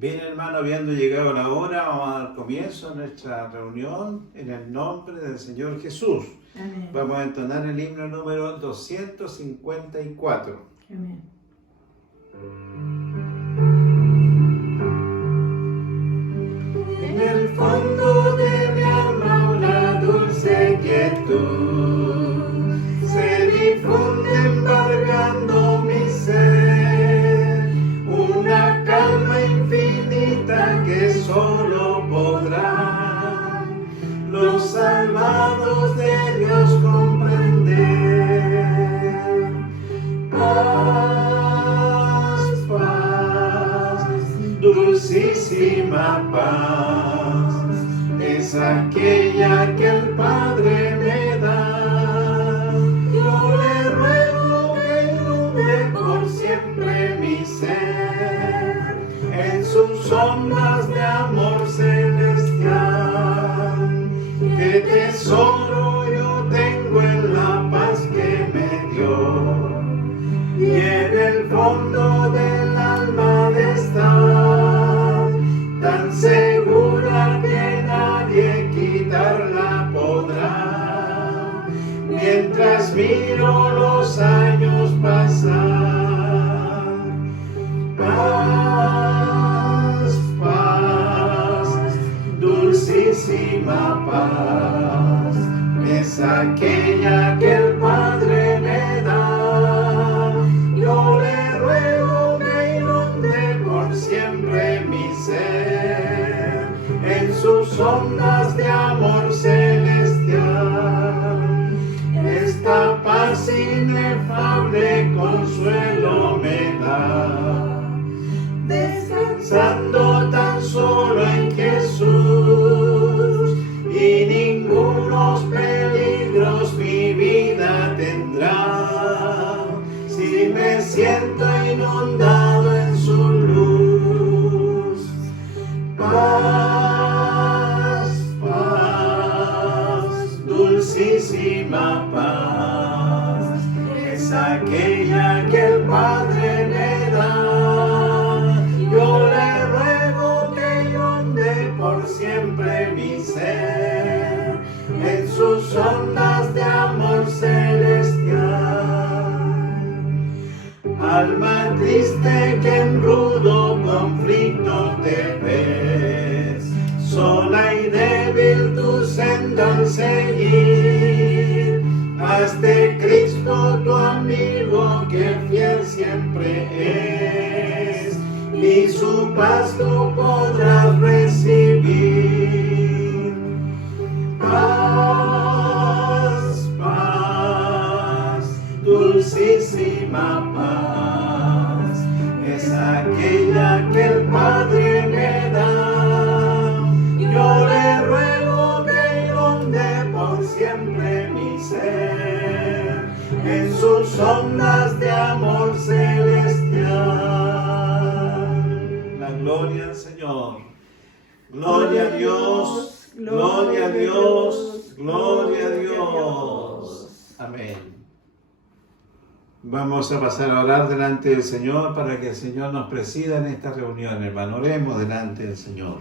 Bien, hermano, habiendo llegado la hora, vamos a dar comienzo a nuestra reunión en el nombre del Señor Jesús. Amén. Vamos a entonar el himno número 254. Amén. En el fondo de mi alma una dulce quietud se difunde embargando mi ser, una calma infinita que solo podrán los salvados de Dios comprender. Paz, paz, dulcísima paz, es aquella que el Padre me da. Yo le ruego que inunde por siempre mi ser, en sus ondas de amor celestial. Qué tesoro yo tengo en la paz que me dio, y en el fondo del alma de estar tan segura que nadie quitarla podrá, mientras miro los años pasar. Paz, paz, dulcísima paz, es aquella que el Padre me da. Yo le ruego que inunde por siempre mi ser, en sus ondas de amor celestial. Esta paz inefable consuelo me da, descansando tan solo en Jesús, y ningunos peligros mi vida tendrá, si me siento inundado en su luz. Paz, paz, dulcísima paz, es aquella que el Padre me da. Yo le ruego que inunde por siempre mi ser, en sus ondas de amor celestial. Alma triste que en rudo conflicto te ves, sola y débil tu senda al seguir. Haz de Cristo tu amigo que fiel siempre es, y su paz tú podrás recibir. Paz, paz, dulcísima paz, es aquella que el Padre me da. Yo le ruego que inunde por siempre mi ser, en sus ondas de amor celestial. La gloria al Señor. Gloria a Dios, gloria a Dios, gloria a Dios. Amén. Vamos a pasar a orar delante del Señor para que el Señor nos presida en esta reunión, hermano. Oremos delante del Señor.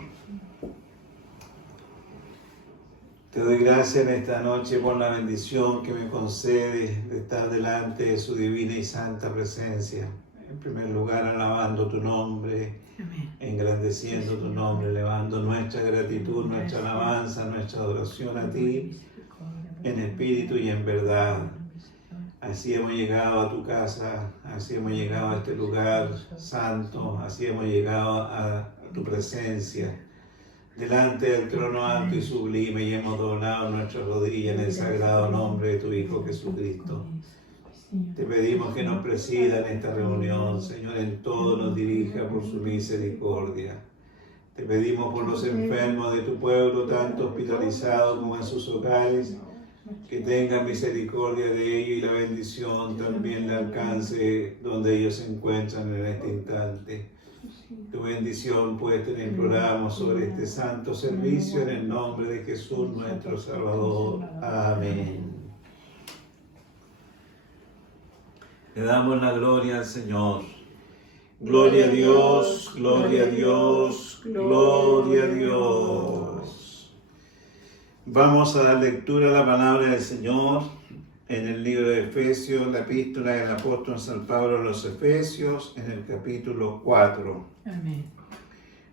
Te doy gracias en esta noche por la bendición que me concedes de estar delante de su divina y santa presencia. En primer lugar, alabando tu nombre, Amén. engrandeciendo tu nombre, elevando nuestra gratitud, nuestra alabanza, nuestra adoración a ti, en espíritu y en verdad. Así hemos llegado a tu casa, así hemos llegado a este lugar santo, así hemos llegado a tu presencia, delante del trono alto y sublime, y hemos doblado nuestra rodilla en el sagrado nombre de tu Hijo Jesucristo. Te pedimos que nos presida en esta reunión, Señor, en todo nos dirija por su misericordia. Te pedimos por los enfermos de tu pueblo, tanto hospitalizados como en sus hogares, que tengan misericordia de ellos y la bendición también le alcance donde ellos se encuentran en este instante. Tu bendición, pues, te la imploramos sobre este santo servicio en el nombre de Jesús nuestro Salvador. Amén. Le damos la gloria al Señor. Gloria a Dios, gloria a Dios, gloria a Dios. Vamos a dar lectura a la palabra del Señor en el libro de Efesios, la epístola del apóstol San Pablo a los Efesios, en el capítulo 4. Amén.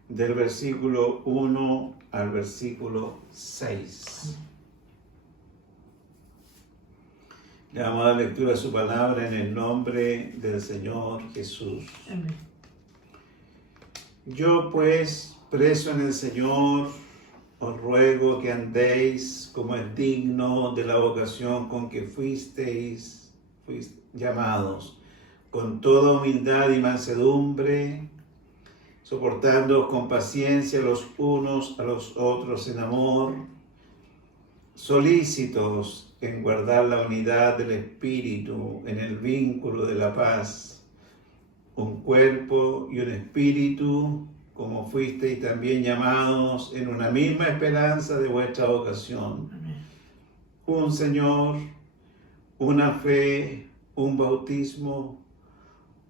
Del versículo 1 al versículo 6. Le vamos a dar lectura a su palabra en el nombre del Señor Jesús. Amén. Yo pues, preso en el Señor, os ruego que andéis como es digno de la vocación con que fuisteis llamados, con toda humildad y mansedumbre, soportándoos con paciencia los unos a los otros en amor, solícitos en guardar la unidad del Espíritu en el vínculo de la paz, un cuerpo y un espíritu, como fuisteis también llamados en una misma esperanza de vuestra vocación. Amén. Un Señor, una fe, un bautismo,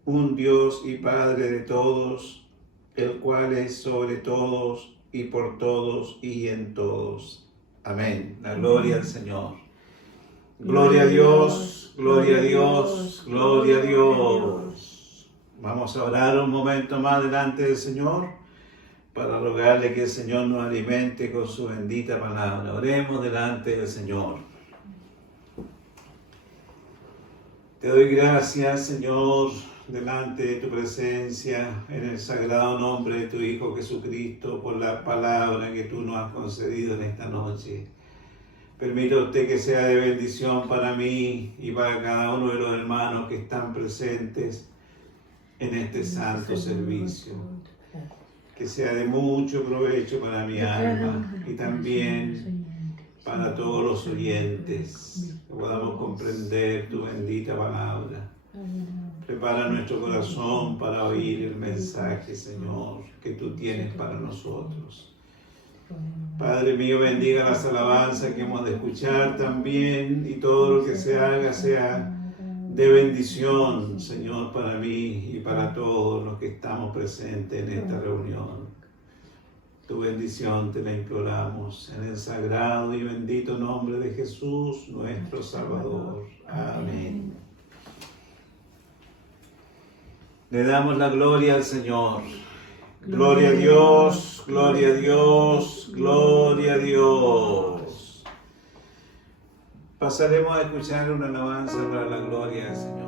un Dios y Padre de todos, el cual es sobre todos y por todos y en todos. Amén. La gloria al Señor. Gloria a Dios, gloria a Dios, gloria a Dios. Vamos a orar un momento más delante del Señor para rogarle que el Señor nos alimente con su bendita palabra. Oremos delante del Señor. Te doy gracias, Señor, delante de tu presencia, en el sagrado nombre de tu Hijo Jesucristo, por la palabra que tú nos has concedido en esta noche. Permita usted que sea de bendición para mí y para cada uno de los hermanos que están presentes en este santo servicio. Que sea de mucho provecho para mi alma y también para todos los oyentes, que podamos comprender tu bendita palabra. Prepara nuestro corazón para oír el mensaje, Señor, que tú tienes para nosotros. Padre mío, bendiga las alabanzas que hemos de escuchar también, y todo lo que se haga sea de bendición, Señor, para mí y para todos los que estamos presentes en esta reunión. Tu bendición te la imploramos en el sagrado y bendito nombre de Jesús, nuestro Salvador. Amén. Le damos la gloria al Señor. Gloria a Dios, gloria a Dios, gloria a Dios. Pasaremos a escuchar una alabanza para la gloria del Señor.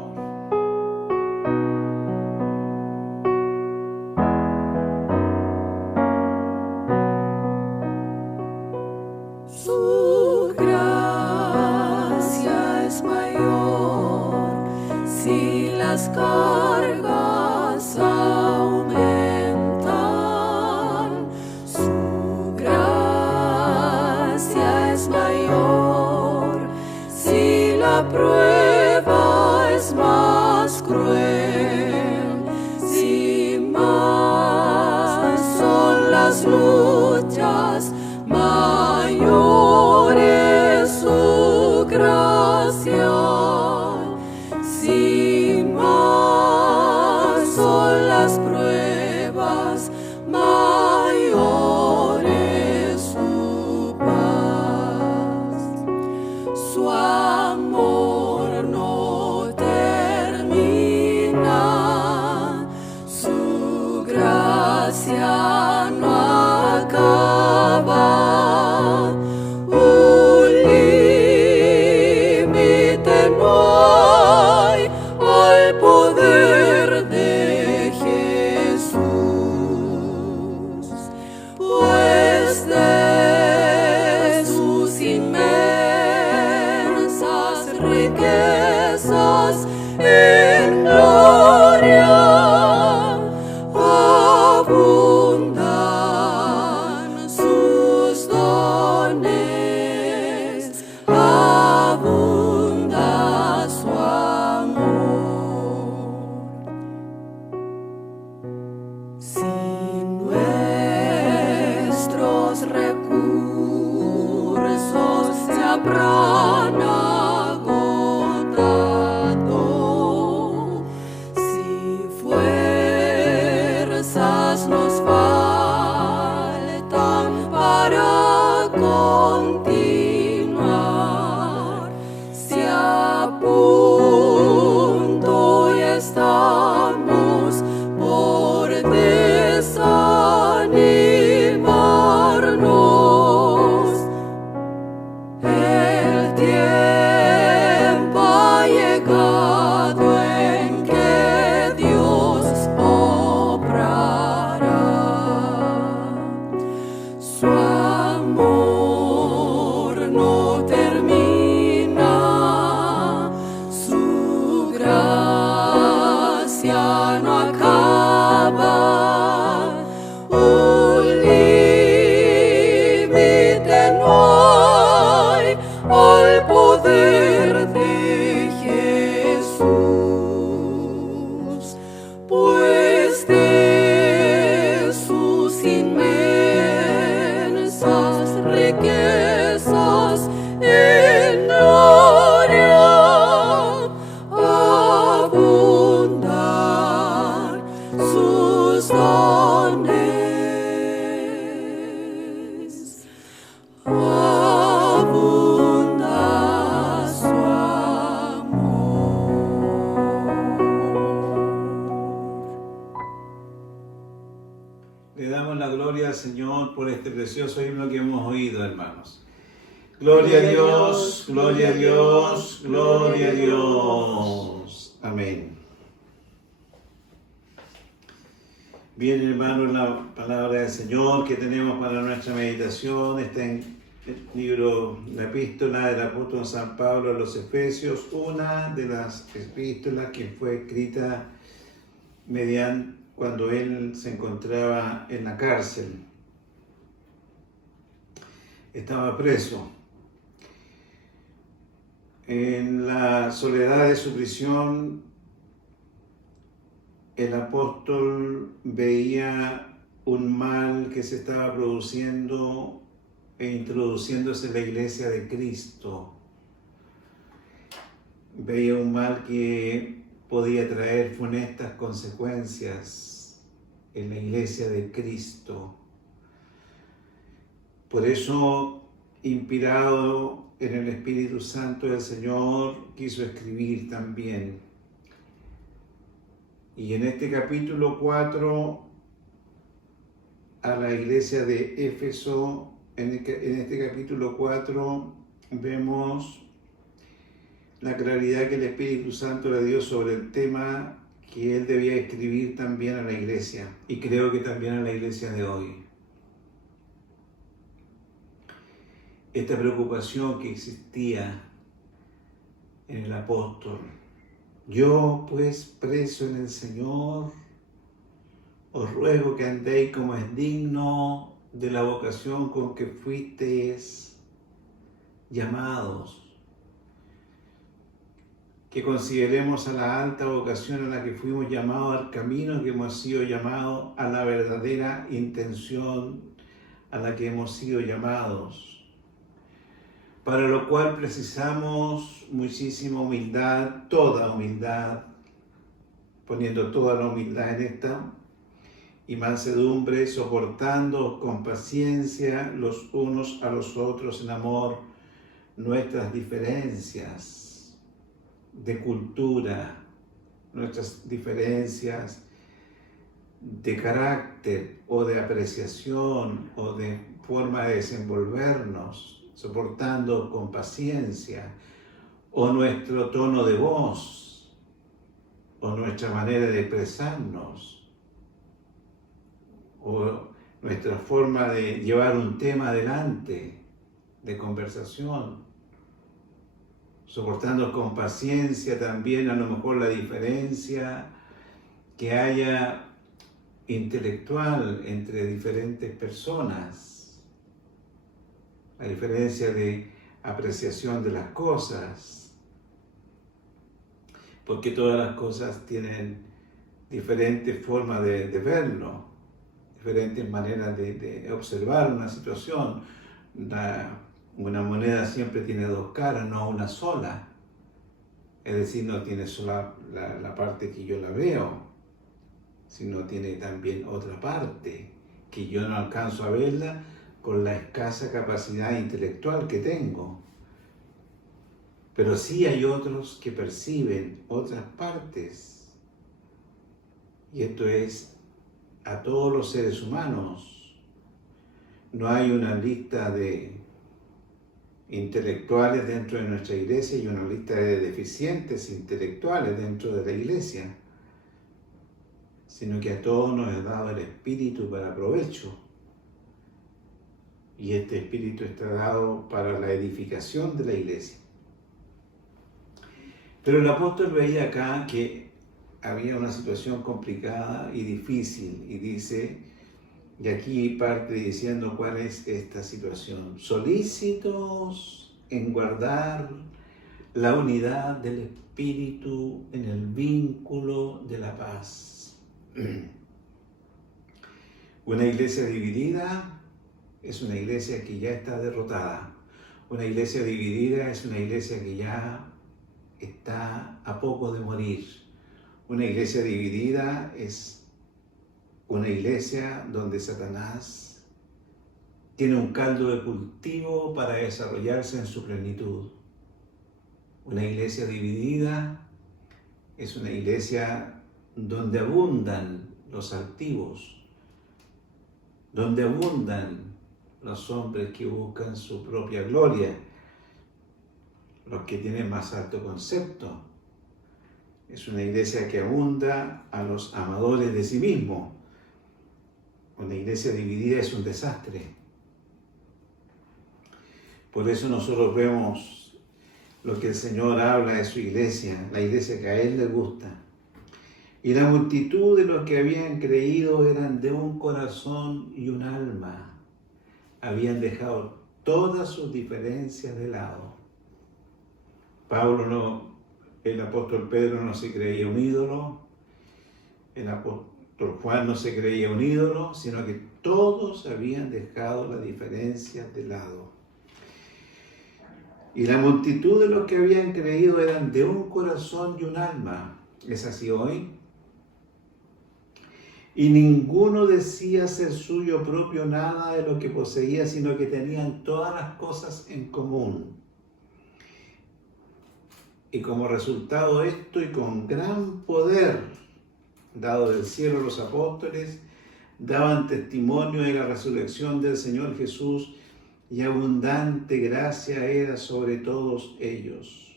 Su gracia es mayor si las cargas aumentan. Su gracia es mayor si la prueba es más cruel. Si más son las luchas, mayor es su gracia. Si más son las pruebas, mayor es su paz. Su amor no termina, su gracia no acaba. Un límite no hay al poder de Jesús, pues de sus inmensas riquezas en gloria abundan sus dones, abunda su amor. Si nuestros recursos se habrán agotado, si fue gracia no acaba, un límite no hay al poder de Jesús, pues de sus inmensas riquezas en gloria abundar sus dones, abunda su amor. Le damos la gloria al Señor por este precioso himno que hemos oído, hermanos. Gloria a Dios, gloria a Dios, gloria a Dios. Amén. Bien, hermanos, la palabra del Señor que tenemos para nuestra meditación está en el libro, la epístola del apóstol San Pablo a los Efesios, una de las epístolas que fue escrita cuando él se encontraba en la cárcel. Estaba preso. En la soledad de su prisión, el apóstol veía un mal que se estaba produciendo e introduciéndose en la iglesia de Cristo. Veía un mal que podía traer funestas consecuencias en la iglesia de Cristo. Por eso, inspirado en el Espíritu Santo del Señor, quiso escribir también. Y en este capítulo 4, a la iglesia de Éfeso, en este capítulo 4, vemos la claridad que el Espíritu Santo le dio sobre el tema que él debía escribir también a la iglesia, y creo que también a la iglesia de hoy. Esta preocupación que existía en el apóstol. Yo, pues, preso en el Señor, os ruego que andéis como es digno de la vocación con que fuisteis llamados. Que consideremos a la alta vocación a la que fuimos llamados, al camino que hemos sido llamados, a la verdadera intención a la que hemos sido llamados. Para lo cual precisamos muchísima humildad, toda humildad, poniendo toda la humildad en esta, y mansedumbre, soportando con paciencia los unos a los otros en amor nuestras diferencias de cultura, nuestras diferencias de carácter o de apreciación o de forma de desenvolvernos, soportando con paciencia, o nuestro tono de voz, o nuestra manera de expresarnos, o nuestra forma de llevar un tema adelante, de conversación, soportando con paciencia también a lo mejor la diferencia que haya intelectual entre diferentes personas, la diferencia de apreciación de las cosas, porque todas las cosas tienen diferentes formas de verlo, diferentes maneras de observar una situación. Una moneda siempre tiene dos caras, no una sola. Es decir, no tiene solo la parte que yo la veo, sino tiene también otra parte que yo no alcanzo a verla con la escasa capacidad intelectual que tengo. Pero sí hay otros que perciben otras partes. Y esto es a todos los seres humanos. No hay una lista de intelectuales dentro de nuestra iglesia y una lista de deficientes intelectuales dentro de la iglesia, sino que a todos nos ha dado el Espíritu para provecho. Y este Espíritu está dado para la edificación de la iglesia. Pero el apóstol veía acá que había una situación complicada y difícil, y dice, y aquí parte diciendo cuál es esta situación: solícitos en guardar la unidad del Espíritu en el vínculo de la paz. Una iglesia dividida es una iglesia que ya está derrotada. Una iglesia dividida es una iglesia que ya está a poco de morir. Una iglesia dividida es una iglesia donde Satanás tiene un caldo de cultivo para desarrollarse en su plenitud. Una iglesia dividida es una iglesia donde abundan los altivos, donde abundan los hombres que buscan su propia gloria, los que tienen más alto concepto. Es una iglesia que abunda a los amadores de sí mismo. Una iglesia dividida es un desastre. Por eso nosotros vemos lo que el Señor habla de su iglesia, la iglesia que a Él le gusta. Y la multitud de los que habían creído eran de un corazón y un alma. Habían dejado todas sus diferencias de lado. El apóstol Pedro no se creía un ídolo, el apóstol Juan no se creía un ídolo, sino que todos habían dejado las diferencias de lado. Y la multitud de los que habían creído eran de un corazón y un alma. ¿Es así hoy? Y ninguno decía ser suyo propio nada de lo que poseía, sino que tenían todas las cosas en común. Y como resultado de esto, y con gran poder dado del cielo, los apóstoles daban testimonio de la resurrección del Señor Jesús, y abundante gracia era sobre todos ellos.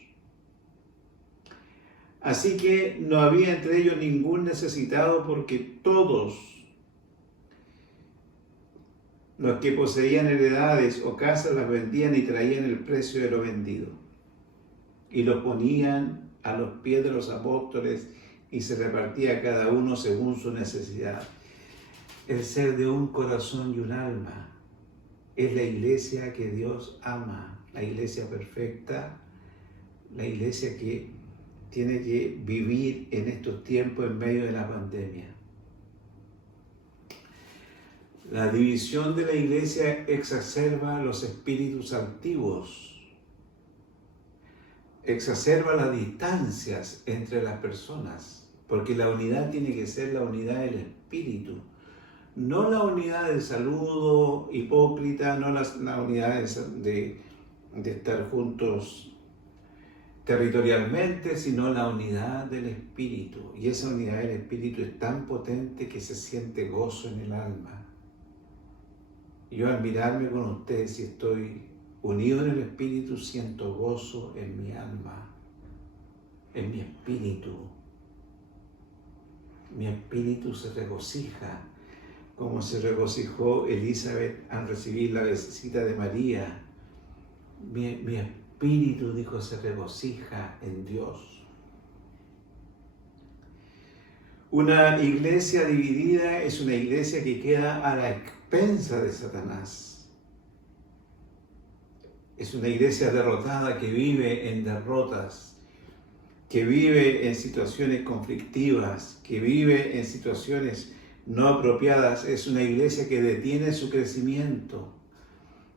Así que no había entre ellos ningún necesitado, porque todos los que poseían heredades o casas las vendían y traían el precio de lo vendido, y los ponían a los pies de los apóstoles, y se repartía cada uno según su necesidad. El ser de un corazón y un alma es la iglesia que Dios ama, la iglesia perfecta, la iglesia que tiene que vivir en estos tiempos en medio de la pandemia. La división de la iglesia exacerba los espíritus altivos, exacerba las distancias entre las personas, porque la unidad tiene que ser la unidad del espíritu, no la unidad del saludo hipócrita, no la unidad de estar juntos territorialmente, sino la unidad del espíritu. Y esa unidad del espíritu es tan potente que se siente gozo en el alma. Yo al mirarme con ustedes, si estoy unido en el espíritu, siento gozo en mi alma, en mi espíritu. Mi espíritu se regocija, como se regocijó Elizabeth al recibir la visita de María. Mi espíritu, dijo, se regocija en Dios. Una iglesia dividida es una iglesia que queda a la expensa de Satanás. Es una iglesia derrotada que vive en derrotas, que vive en situaciones conflictivas, que vive en situaciones no apropiadas. Es una iglesia que detiene su crecimiento.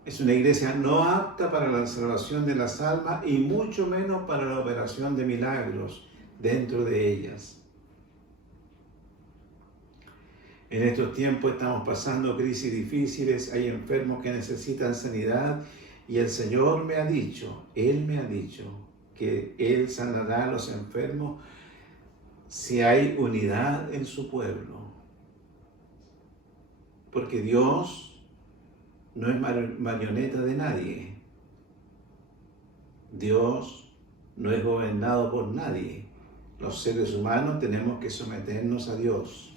Es una iglesia no apta para la salvación de las almas y mucho menos para la operación de milagros dentro de ellas. En estos tiempos estamos pasando crisis difíciles, hay enfermos que necesitan sanidad y el Señor me ha dicho, Él me ha dicho que Él sanará a los enfermos si hay unidad en su pueblo. Porque Dios no es marioneta de nadie. Dios no es gobernado por nadie. Los seres humanos tenemos que someternos a Dios.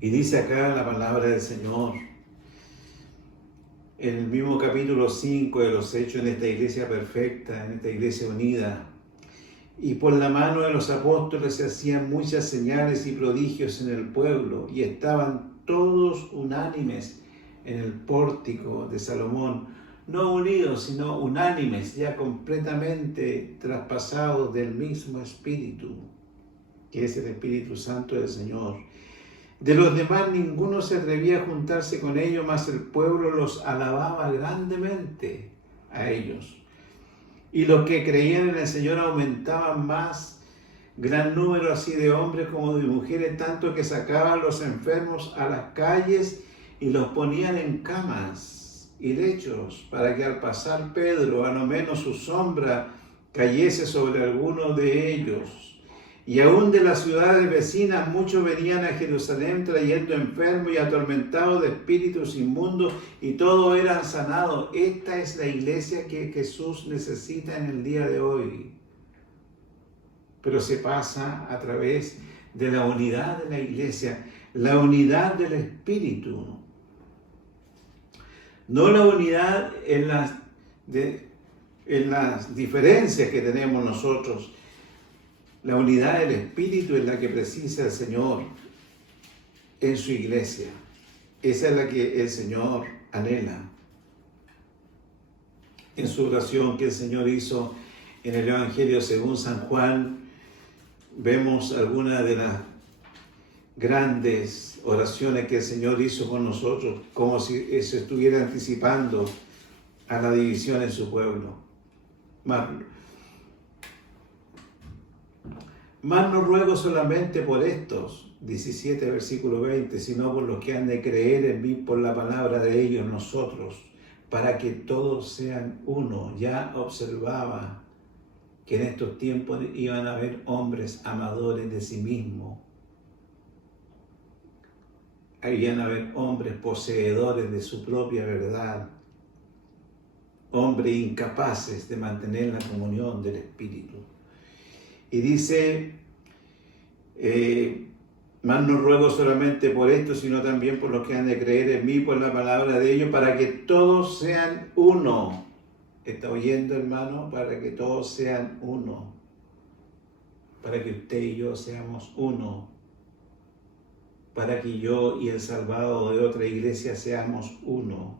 Y dice acá la palabra del Señor, en el mismo capítulo 5 de los Hechos, en esta iglesia perfecta, en esta iglesia unida, Y por la mano de los apóstoles se hacían muchas señales y prodigios en el pueblo, y estaban todos unánimes en el pórtico de Salomón, no unidos, sino unánimes, ya completamente traspasados del mismo Espíritu, que es el Espíritu Santo del Señor. De los demás ninguno se atrevía a juntarse con ellos, mas el pueblo los alababa grandemente a ellos. Y los que creían en el Señor aumentaban más, gran número así de hombres como de mujeres, tanto que sacaban los enfermos a las calles y los ponían en camas y lechos, para que al pasar Pedro, a lo menos su sombra cayese sobre alguno de ellos. Y aún de las ciudades vecinas muchos venían a Jerusalén trayendo enfermos y atormentados de espíritus inmundos, y todos eran sanados. Esta es la iglesia que Jesús necesita en el día de hoy. Pero se pasa a través de la unidad de la iglesia, la unidad del Espíritu. No la unidad en las diferencias que tenemos nosotros. La unidad del Espíritu es la que precisa el Señor en su iglesia. Esa es la que el Señor anhela. En su oración que el Señor hizo en el Evangelio según San Juan, vemos algunas de las grandes oraciones que el Señor hizo con nosotros, como si se estuviera anticipando a la división en su pueblo. Mas no ruego solamente por estos, 17 versículo 20, sino por los que han de creer en mí por la palabra de ellos, nosotros, para que todos sean uno. Ya observaba que en estos tiempos iban a haber hombres amadores de sí mismos. Iban a haber hombres poseedores de su propia verdad, hombres incapaces de mantener la comunión del Espíritu. Y dice, mas no ruego solamente por esto, sino también por los que han de creer en mí, por la palabra de ellos, para que todos sean uno. ¿Está oyendo, hermano? Para que todos sean uno. Para que usted y yo seamos uno. Para que yo y el salvado de otra iglesia seamos uno.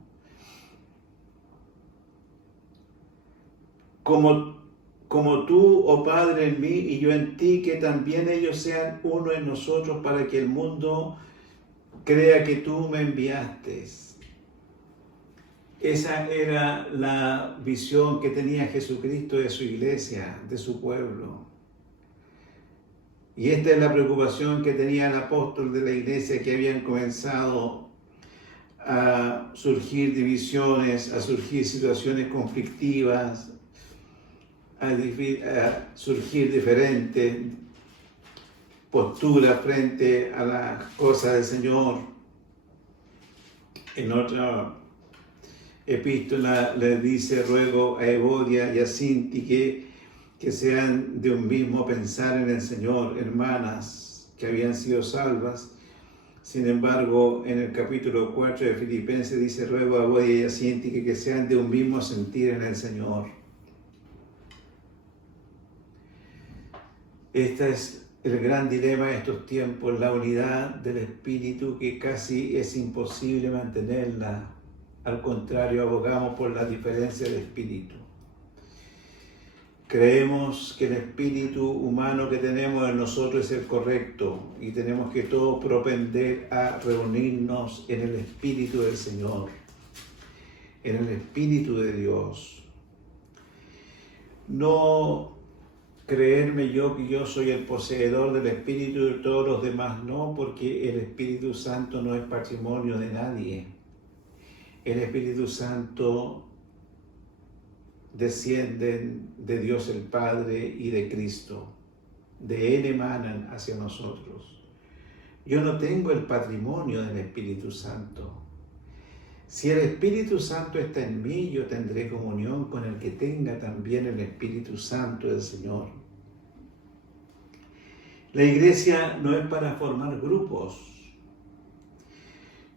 Como tú, oh Padre, en mí y yo en ti, que también ellos sean uno en nosotros, para que el mundo crea que tú me enviaste. Esa era la visión que tenía Jesucristo de su iglesia, de su pueblo. Y esta es la preocupación que tenía el apóstol de la iglesia, que habían comenzado a surgir divisiones, a surgir situaciones conflictivas, a surgir diferentes posturas frente a las cosas del Señor. En otra epístola le dice, ruego a Evodia y a Sinti que sean de un mismo pensar en el Señor, hermanas que habían sido salvas. Sin embargo, en el capítulo 4 de Filipenses dice, ruego a Evodia y a Sinti que sean de un mismo sentir en el Señor. Este es el gran dilema de estos tiempos, la unidad del Espíritu, que casi es imposible mantenerla. Al contrario, abogamos por la diferencia de espíritu. Creemos que el espíritu humano que tenemos en nosotros es el correcto y tenemos que todos propender a reunirnos en el Espíritu del Señor, en el Espíritu de Dios. No creerme yo que yo soy el poseedor del Espíritu de todos los demás, no, porque el Espíritu Santo no es patrimonio de nadie. El Espíritu Santo desciende de Dios el Padre y de Cristo. De Él emanan hacia nosotros. Yo no tengo el patrimonio del Espíritu Santo. Si el Espíritu Santo está en mí, yo tendré comunión con el que tenga también el Espíritu Santo del Señor. La iglesia no es para formar grupos.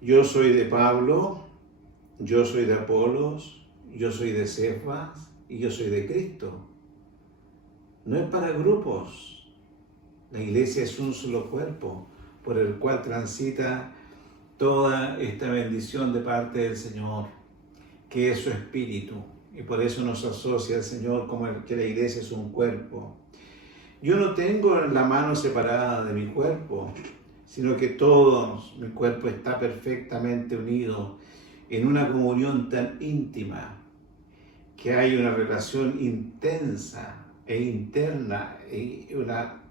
Yo soy de Pablo, yo soy de Apolos, yo soy de Cefas y yo soy de Cristo. no es para grupos. La iglesia es un solo cuerpo por el cual transita toda esta bendición de parte del Señor, que es su Espíritu. Y por eso nos asocia el Señor como que la iglesia es un cuerpo. Yo no tengo la mano separada de mi cuerpo, sino que todo mi cuerpo está perfectamente unido en una comunión tan íntima que hay una relación intensa e interna, y una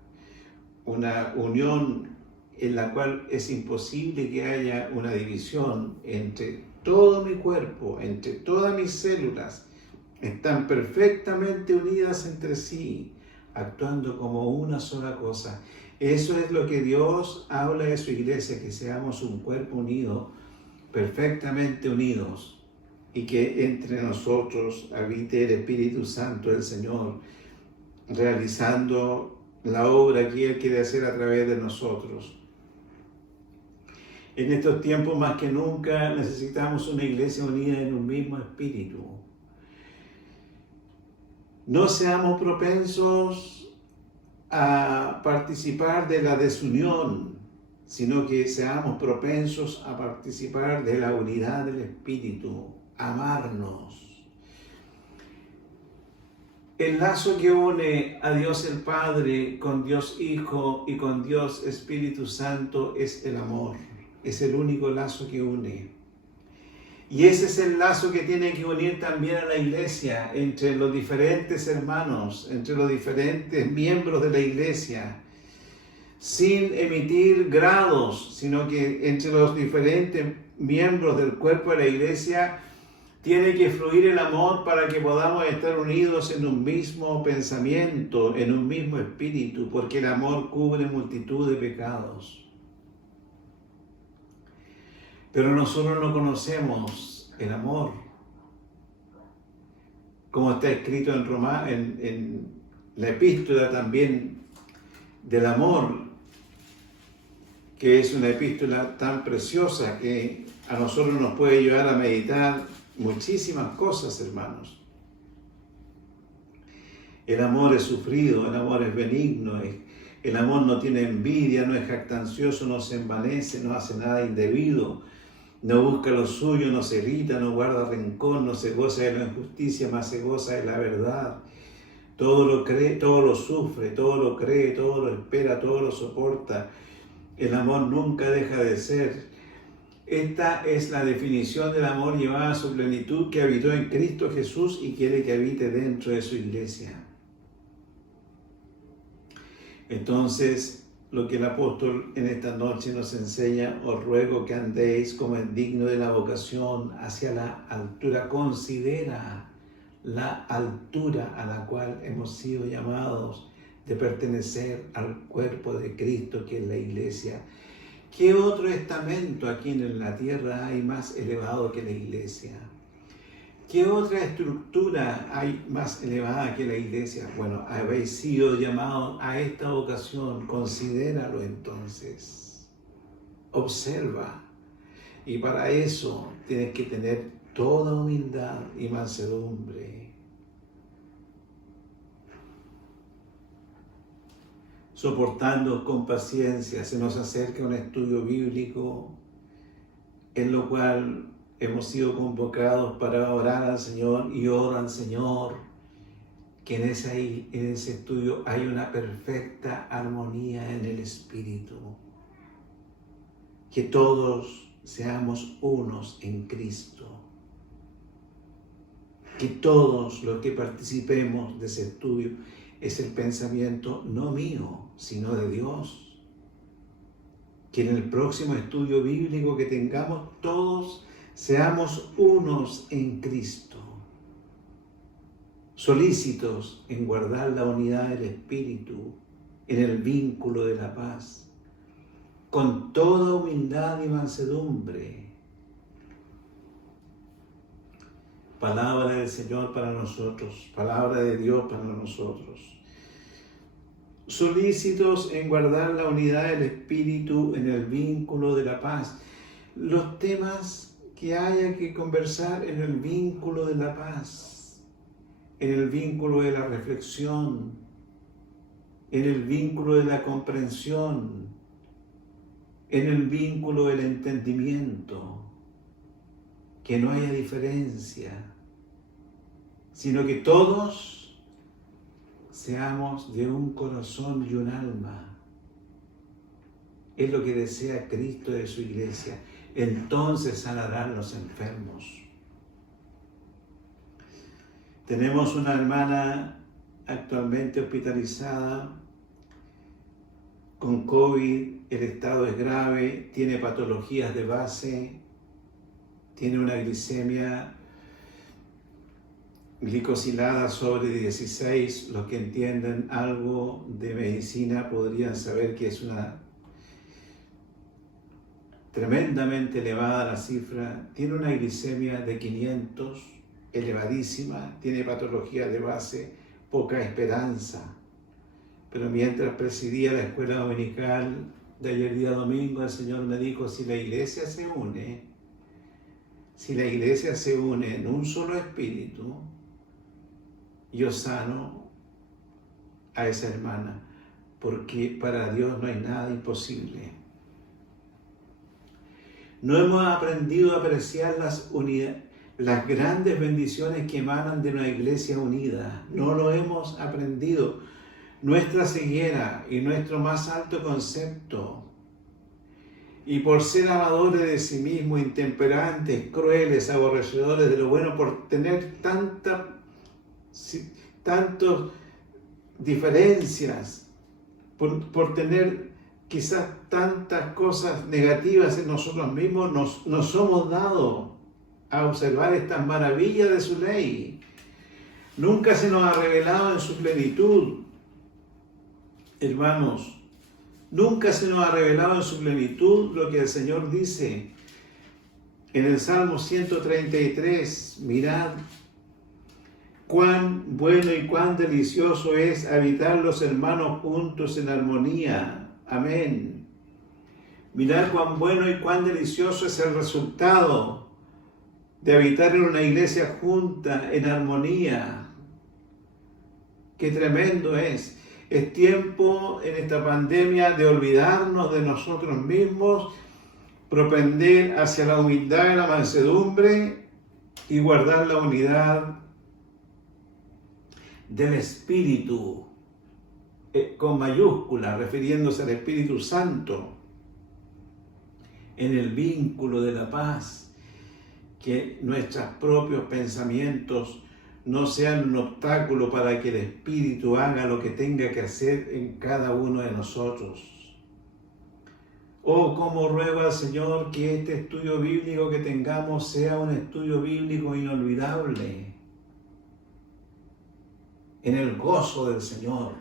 unión en la cual es imposible que haya una división entre todo mi cuerpo, entre todas mis células. Están perfectamente unidas entre sí, actuando como una sola cosa. Eso es lo que Dios habla de su iglesia, que seamos un cuerpo unido, perfectamente unidos, y que entre nosotros habite el Espíritu Santo del Señor, realizando la obra que Él quiere hacer a través de nosotros. En estos tiempos más que nunca necesitamos una iglesia unida en un mismo espíritu. No seamos propensos a participar de la desunión, sino que seamos propensos a participar de la unidad del espíritu, amarnos. El lazo que une a Dios el Padre con Dios Hijo y con Dios Espíritu Santo es el amor. Es el único lazo que une. Y ese es el lazo que tiene que unir también a la iglesia, entre los diferentes hermanos, entre los diferentes miembros de la iglesia, sin emitir grados, sino que entre los diferentes miembros del cuerpo de la iglesia tiene que fluir el amor para que podamos estar unidos en un mismo pensamiento, en un mismo espíritu, porque el amor cubre multitud de pecados. Pero nosotros no conocemos el amor, como está escrito en la epístola también del amor, que es una epístola tan preciosa que a nosotros nos puede ayudar a meditar muchísimas cosas, hermanos. El amor es sufrido, el amor es benigno, el amor no tiene envidia, no es jactancioso, no se envanece, no hace nada indebido, no busca lo suyo, no se irrita, no guarda rencor, no se goza de la injusticia, más se goza de la verdad. Todo lo cree, todo lo sufre, todo lo cree, todo lo espera, todo lo soporta. El amor nunca deja de ser. Esta es la definición del amor llevada a su plenitud, que habitó en Cristo Jesús y quiere que habite dentro de su iglesia. Entonces, lo que el apóstol en esta noche nos enseña: os ruego que andéis como es digno de la vocación hacia la altura. Considera la altura a la cual hemos sido llamados, de pertenecer al cuerpo de Cristo, que es la iglesia. ¿Qué otro estamento aquí en la tierra hay más elevado que la iglesia? ¿Qué otra estructura hay más elevada que la iglesia? Bueno, habéis sido llamados a esta vocación. Considéralo entonces. Observa. Y para eso tienes que tener toda humildad y mansedumbre. Soportando con paciencia. Se nos acerca un estudio bíblico en lo cual hemos sido convocados para orar al Señor, y oro al Señor que en ese estudio hay una perfecta armonía en el Espíritu. Que todos seamos unos en Cristo. Que todos los que participemos de ese estudio es el pensamiento no mío, sino de Dios. Que en el próximo estudio bíblico que tengamos, todos seamos unos en Cristo, solícitos en guardar la unidad del Espíritu, en el vínculo de la paz, con toda humildad y mansedumbre. Palabra del Señor para nosotros, palabra de Dios para nosotros. Solícitos en guardar la unidad del Espíritu, en el vínculo de la paz. Los temas que haya que conversar en el vínculo de la paz, en el vínculo de la reflexión, en el vínculo de la comprensión, en el vínculo del entendimiento, que no haya diferencia, sino que todos seamos de un corazón y un alma. Es lo que desea Cristo de su iglesia. Entonces sanarán los enfermos. Tenemos una hermana actualmente hospitalizada con COVID, el estado es grave, tiene patologías de base, tiene una glicemia glicosilada sobre 16. Los que entienden algo de medicina podrían saber que es una tremendamente elevada la cifra. Tiene una glicemia de 500, elevadísima, tiene patología de base, poca esperanza. Pero mientras presidía la escuela dominical de ayer día domingo, el Señor me dijo, si la iglesia se une en un solo espíritu, yo sano a esa hermana, porque para Dios no hay nada imposible. No hemos aprendido a apreciar las grandes bendiciones que emanan de una iglesia unida. No lo hemos aprendido. Nuestra ceguera y nuestro más alto concepto, y por ser amadores de sí mismos, intemperantes, crueles, aborrecedores de lo bueno, por tener tantas diferencias, por tener quizás tantas cosas negativas en nosotros mismos, nos somos dados a observar estas maravillas de su ley. Nunca se nos ha revelado en su plenitud. Hermanos, nunca se nos ha revelado en su plenitud lo que el Señor dice en el Salmo 133. Mirad cuán bueno y cuán delicioso es habitar los hermanos juntos en armonía. Amén. Mirad cuán bueno y cuán delicioso es el resultado de habitar en una iglesia junta, en armonía. Qué tremendo es. Es tiempo en esta pandemia de olvidarnos de nosotros mismos, propender hacia la humildad y la mansedumbre y guardar la unidad del Espíritu, con mayúscula, refiriéndose al Espíritu Santo, en el vínculo de la paz, que nuestros propios pensamientos no sean un obstáculo para que el Espíritu haga lo que tenga que hacer en cada uno de nosotros. Oh, cómo ruego al Señor que este estudio bíblico que tengamos sea un estudio bíblico inolvidable, en el gozo del Señor,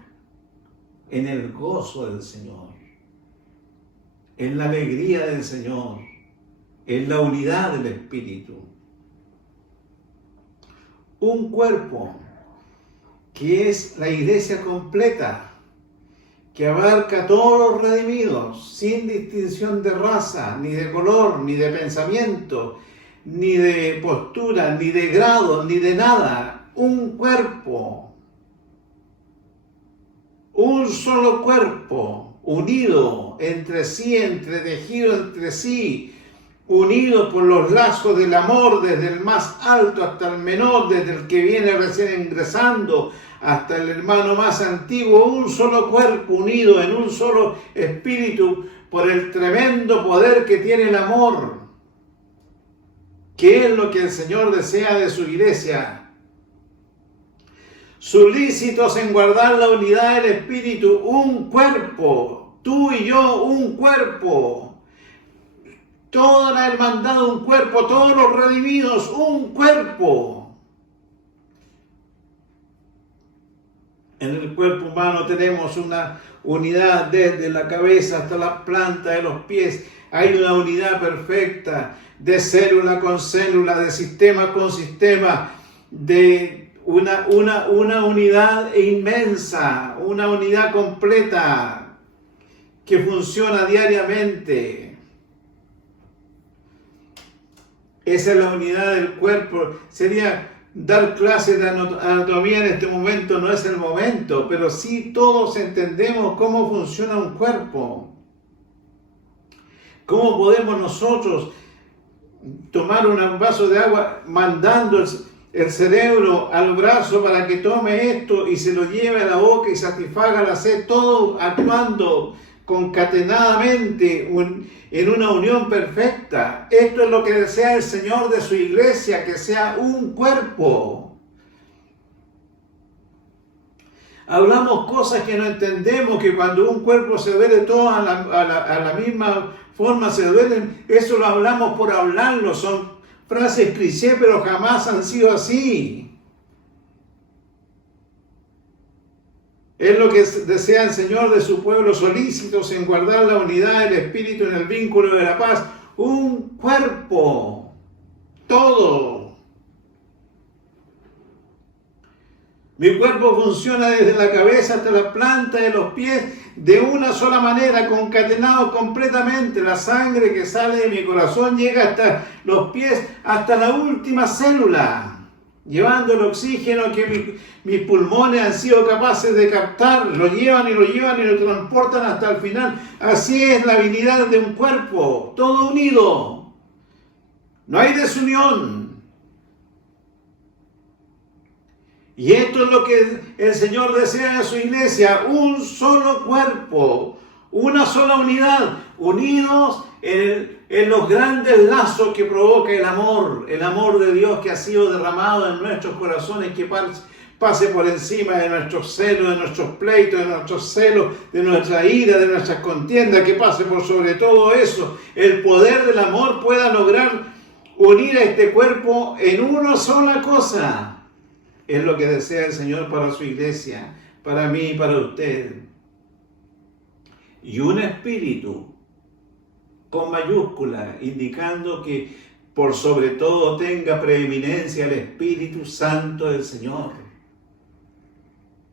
en el gozo del Señor, en la alegría del Señor, en la unidad del Espíritu. Un cuerpo que es la iglesia completa, que abarca a todos los redimidos, sin distinción de raza, ni de color, ni de pensamiento, ni de postura, ni de grado, ni de nada. Un cuerpo, un solo cuerpo, unido entre sí, entretejido entre sí, unido por los lazos del amor, desde el más alto hasta el menor, desde el que viene recién ingresando hasta el hermano más antiguo, un solo cuerpo unido en un solo espíritu por el tremendo poder que tiene el amor, que es lo que el Señor desea de su iglesia. Solícitos en guardar la unidad del espíritu, un cuerpo, tú y yo, un cuerpo. Toda la hermandad, un cuerpo, todos los redimidos, un cuerpo. En el cuerpo humano tenemos una unidad desde la cabeza hasta la planta de los pies. Hay una unidad perfecta de célula con célula, de sistema con sistema, de una unidad inmensa, una unidad completa que funciona diariamente. Esa es la unidad del cuerpo. Sería dar clases de anatomía en este momento no es el momento, pero sí todos entendemos cómo funciona un cuerpo. ¿Cómo podemos nosotros tomar un vaso de agua mandando el cerebro al brazo para que tome esto y se lo lleve a la boca y satisfaga la sed? Todo actuando concatenadamente en una unión perfecta. Esto es lo que desea el Señor de su iglesia, que sea un cuerpo. Hablamos cosas que no entendemos, que cuando un cuerpo se duele todo a la misma forma se duelen, eso lo hablamos por hablarlo, son frases cliché, pero jamás han sido así. Es lo que desea el Señor de su pueblo, solícitos en guardar la unidad del Espíritu en el vínculo de la paz. Un cuerpo, todo. Mi cuerpo funciona desde la cabeza hasta la planta de los pies de una sola manera, concatenado completamente. La sangre que sale de mi corazón llega hasta los pies, hasta la última célula, llevando el oxígeno que mis pulmones han sido capaces de captar. Lo llevan y lo transportan hasta el final. Así es la habilidad de un cuerpo, todo unido. No hay desunión. Y esto es lo que el Señor desea de su iglesia, un solo cuerpo, una sola unidad, unidos en los grandes lazos que provoca el amor de Dios que ha sido derramado en nuestros corazones, que pase por encima de nuestros celos, de nuestros pleitos, de nuestros celos, de nuestra ira, de nuestras contiendas, que pase por sobre todo eso. El poder del amor pueda lograr unir a este cuerpo en una sola cosa. Es lo que desea el Señor para su iglesia, para mí y para usted. Y un espíritu con mayúscula, indicando que por sobre todo tenga preeminencia el Espíritu Santo del Señor.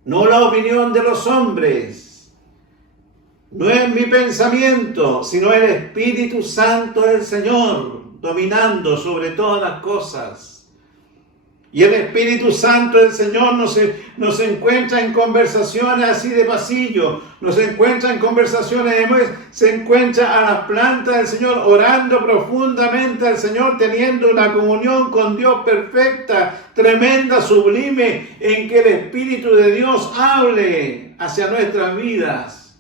No la opinión de los hombres, no es mi pensamiento, sino el Espíritu Santo del Señor, dominando sobre todas las cosas. Y el Espíritu Santo del Señor nos encuentra en conversaciones así de pasillo, nos encuentra en conversaciones se encuentra a las plantas del Señor, orando profundamente al Señor, teniendo una comunión con Dios perfecta, tremenda, sublime, en que el Espíritu de Dios hable hacia nuestras vidas.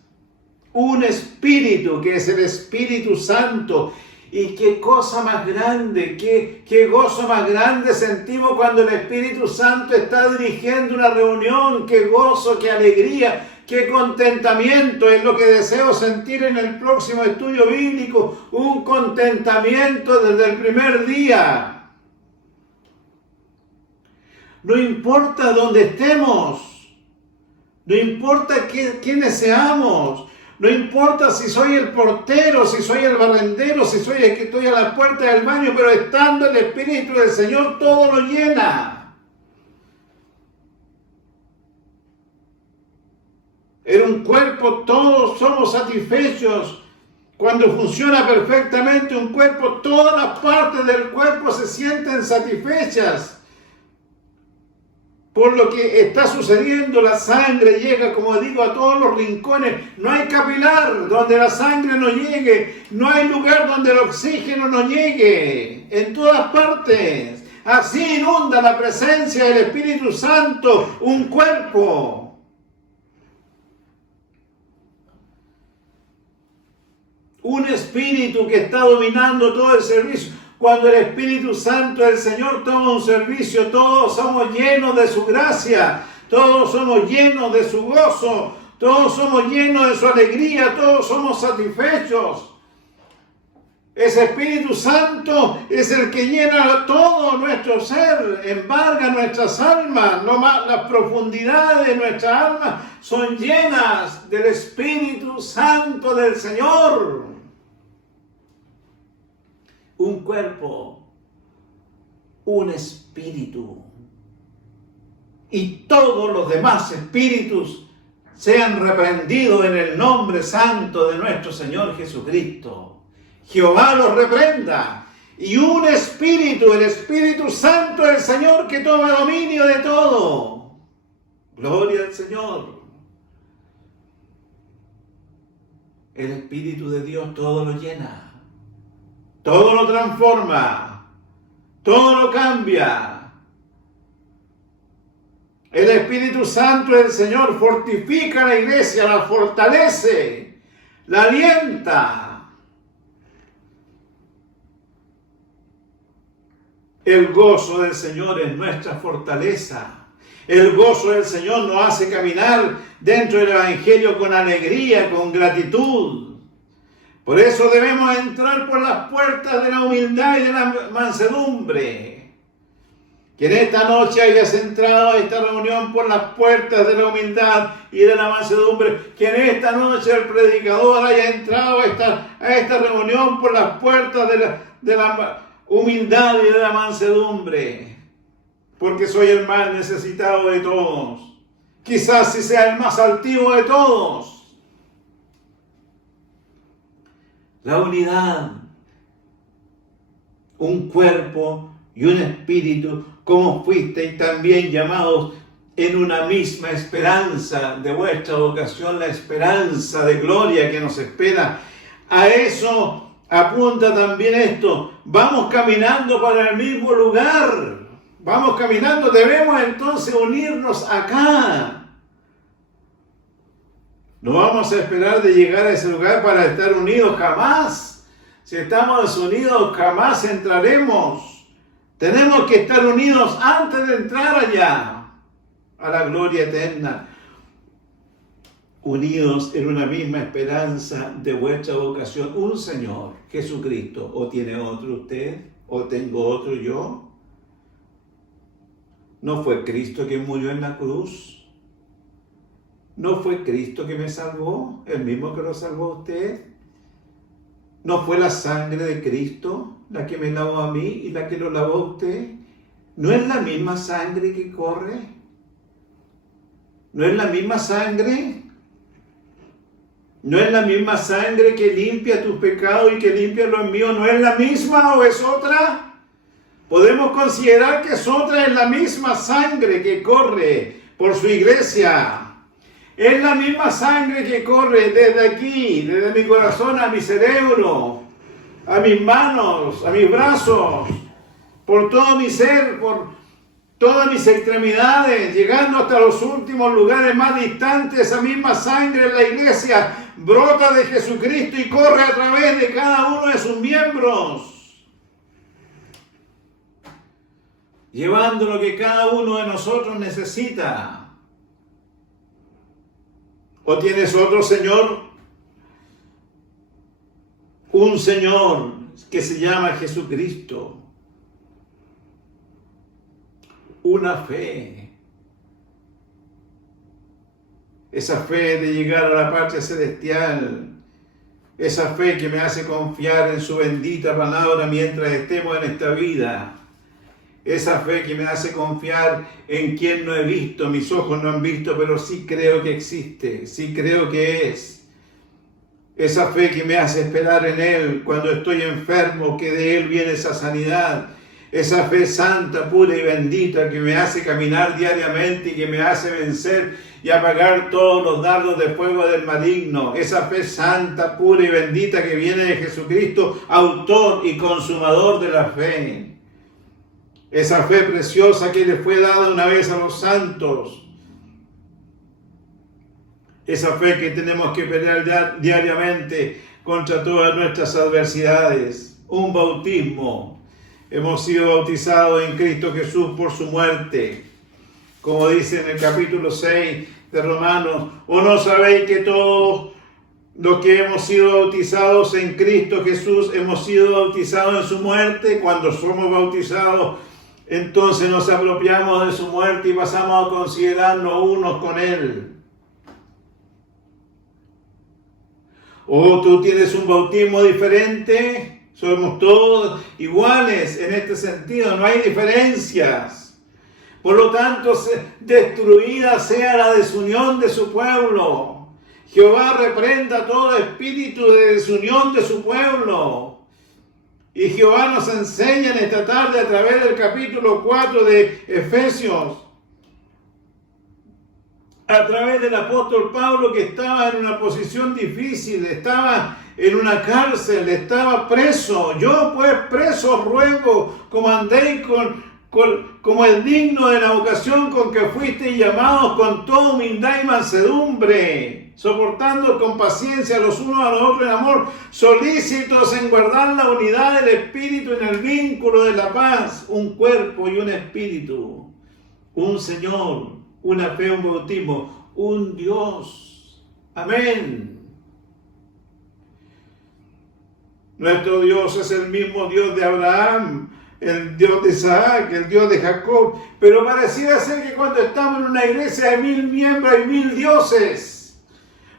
Un Espíritu que es el Espíritu Santo. Y qué cosa más grande, qué gozo más grande sentimos cuando el Espíritu Santo está dirigiendo una reunión. Qué gozo, qué alegría, qué contentamiento es lo que deseo sentir en el próximo estudio bíblico. Un contentamiento desde el primer día. No importa dónde estemos, no importa quiénes seamos. No importa si soy el portero, si soy el barrendero, si soy el que estoy a la puerta del baño, pero estando el Espíritu del Señor, todo lo llena. En un cuerpo todos somos satisfechos. Cuando funciona perfectamente un cuerpo, todas las partes del cuerpo se sienten satisfechas. Por lo que está sucediendo, la sangre llega, como digo, a todos los rincones. No hay capilar donde la sangre no llegue. No hay lugar donde el oxígeno no llegue. En todas partes. Así inunda la presencia del Espíritu Santo un cuerpo. Un espíritu que está dominando todo el servicio. Cuando el Espíritu Santo del Señor toma un servicio, todos somos llenos de su gracia, todos somos llenos de su gozo, todos somos llenos de su alegría, todos somos satisfechos. Ese Espíritu Santo es el que llena todo nuestro ser, embarga nuestras almas, las profundidades de nuestras almas son llenas del Espíritu Santo del Señor. Un cuerpo, un espíritu, y todos los demás espíritus sean reprendidos en el nombre santo de nuestro Señor Jesucristo. Jehová los reprenda y un Espíritu, el Espíritu Santo del Señor que toma dominio de todo. Gloria al Señor. El Espíritu de Dios todo lo llena, todo lo transforma, todo lo cambia. El Espíritu Santo del Señor fortifica a la iglesia, la fortalece, la alienta. El gozo del Señor es nuestra fortaleza. El gozo del Señor nos hace caminar dentro del Evangelio con alegría, con gratitud. Por eso debemos entrar por las puertas de la humildad y de la mansedumbre. Que en esta noche hayas entrado a esta reunión por las puertas de la humildad y de la mansedumbre. Que en esta noche el predicador haya entrado a esta reunión por las puertas de la humildad y de la mansedumbre. Porque soy el más necesitado de todos. Quizás si sea el más altivo de todos. La unidad, un cuerpo y un espíritu, como fuisteis también llamados en una misma esperanza de vuestra vocación, la esperanza de gloria que nos espera. A eso apunta también esto. Vamos caminando para el mismo lugar. Vamos caminando, debemos entonces unirnos acá. No vamos a esperar de llegar a ese lugar para estar unidos, jamás. Si estamos desunidos, jamás entraremos. Tenemos que estar unidos antes de entrar allá, a la gloria eterna. Unidos en una misma esperanza de vuestra vocación. Un Señor, Jesucristo. ¿O tiene otro usted? ¿O tengo otro yo? ¿No fue Cristo que murió en la cruz? ¿No fue Cristo que me salvó? ¿El mismo que lo salvó a usted? ¿No fue la sangre de Cristo la que me lavó a mí y la que lo lavó a usted? ¿No es la misma sangre que corre? ¿No es la misma sangre? ¿No es la misma sangre que limpia tus pecados y que limpia los míos? ¿No es la misma o es otra? Podemos considerar que es otra, es la misma sangre que corre por su iglesia. Es la misma sangre que corre desde aquí, desde mi corazón a mi cerebro, a mis manos, a mis brazos, por todo mi ser, por todas mis extremidades, llegando hasta los últimos lugares más distantes. Esa misma sangre en la iglesia brota de Jesucristo y corre a través de cada uno de sus miembros, llevando lo que cada uno de nosotros necesita. ¿O tienes otro Señor? Un Señor que se llama Jesucristo. Una fe. Esa fe de llegar a la patria celestial. Esa fe que me hace confiar en su bendita palabra mientras estemos en esta vida. Esa fe que me hace confiar en quien no he visto, mis ojos no han visto, pero sí creo que existe, sí creo que es. Esa fe que me hace esperar en Él cuando estoy enfermo, que de Él viene esa sanidad. Esa fe santa, pura y bendita que me hace caminar diariamente y que me hace vencer y apagar todos los dardos de fuego del maligno. Esa fe santa, pura y bendita que viene de Jesucristo, autor y consumador de la fe. Esa fe preciosa que le fue dada una vez a los santos. Esa fe que tenemos que pelear diariamente contra todas nuestras adversidades. Un bautismo. Hemos sido bautizados en Cristo Jesús por su muerte. Como dice en el capítulo 6 de Romanos. ¿O no sabéis que todos los que hemos sido bautizados en Cristo Jesús hemos sido bautizados en su muerte? Cuando somos bautizados, entonces nos apropiamos de su muerte y pasamos a considerarnos unos con Él. ¿O tú tienes un bautismo diferente? Somos todos iguales en este sentido, no hay diferencias. Por lo tanto, destruida sea la desunión de su pueblo. Jehová reprenda todo espíritu de desunión de su pueblo. Y Jehová nos enseña en esta tarde a través del capítulo 4 de Efesios, a través del apóstol Pablo, que estaba en una posición difícil, estaba en una cárcel, estaba preso. Yo pues preso ruego, como andéis como el digno de la vocación con que fuisteis llamados, con toda humildad y mansedumbre, soportando con paciencia los unos a los otros en amor, solícitos en guardar la unidad del Espíritu en el vínculo de la paz, un cuerpo y un espíritu, un Señor, una fe, un bautismo, un Dios. Amén. Nuestro Dios es el mismo Dios de Abraham, el Dios de Isaac, el Dios de Jacob. Pero pareciera ser que cuando estamos en una iglesia de 1000 miembros hay 1000 dioses.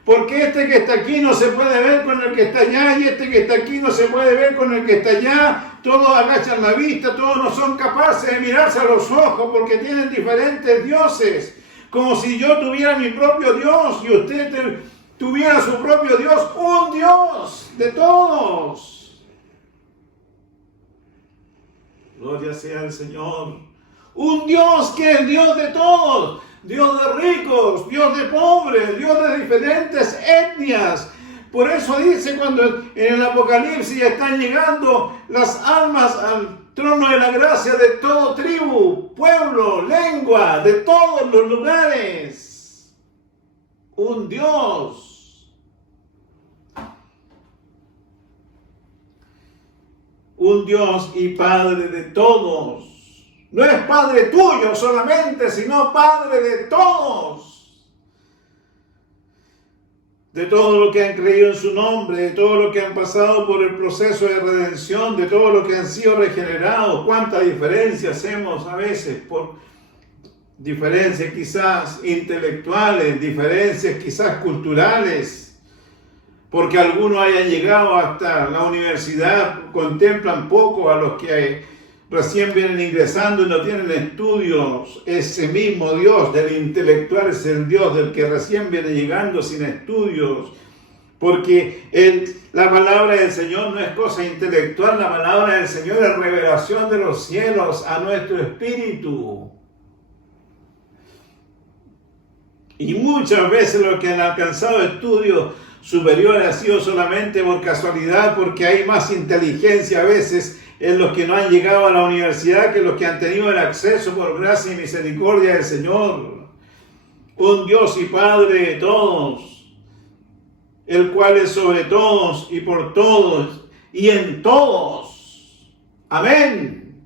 Porque este que está aquí no se puede ver con el que está allá, y este que está aquí no se puede ver con el que está allá. Todos agachan la vista, todos no son capaces de mirarse a los ojos porque tienen diferentes dioses. Como si yo tuviera mi propio Dios y usted tuviera su propio Dios, un Dios de todos. Gloria sea al Señor. Un Dios que es Dios de todos. Dios de ricos, Dios de pobres, Dios de diferentes etnias. Por eso dice cuando en el Apocalipsis están llegando las almas al trono de la gracia de todo tribu, pueblo, lengua, de todos los lugares. Un Dios. Un Dios y Padre de todos. No es Padre tuyo solamente, sino Padre de todos. De todo lo que han creído en su nombre, de todo lo que han pasado por el proceso de redención, de todo lo que han sido regenerados. Cuánta diferencia hacemos a veces por diferencias quizás intelectuales, diferencias quizás culturales, porque algunos hayan llegado hasta la universidad, contemplan poco a los que recién vienen ingresando y no tienen estudios. Ese mismo Dios del intelectual es el Dios del que recién viene llegando sin estudios, porque la palabra del Señor no es cosa intelectual, la palabra del Señor es revelación de los cielos a nuestro espíritu. Y muchas veces los que han alcanzado estudios superiores ha sido solamente por casualidad, porque hay más inteligencia a veces en los que no han llegado a la universidad que los que han tenido el acceso por gracia y misericordia del Señor. Un Dios y Padre de todos, el cual es sobre todos y por todos y en todos. Amén.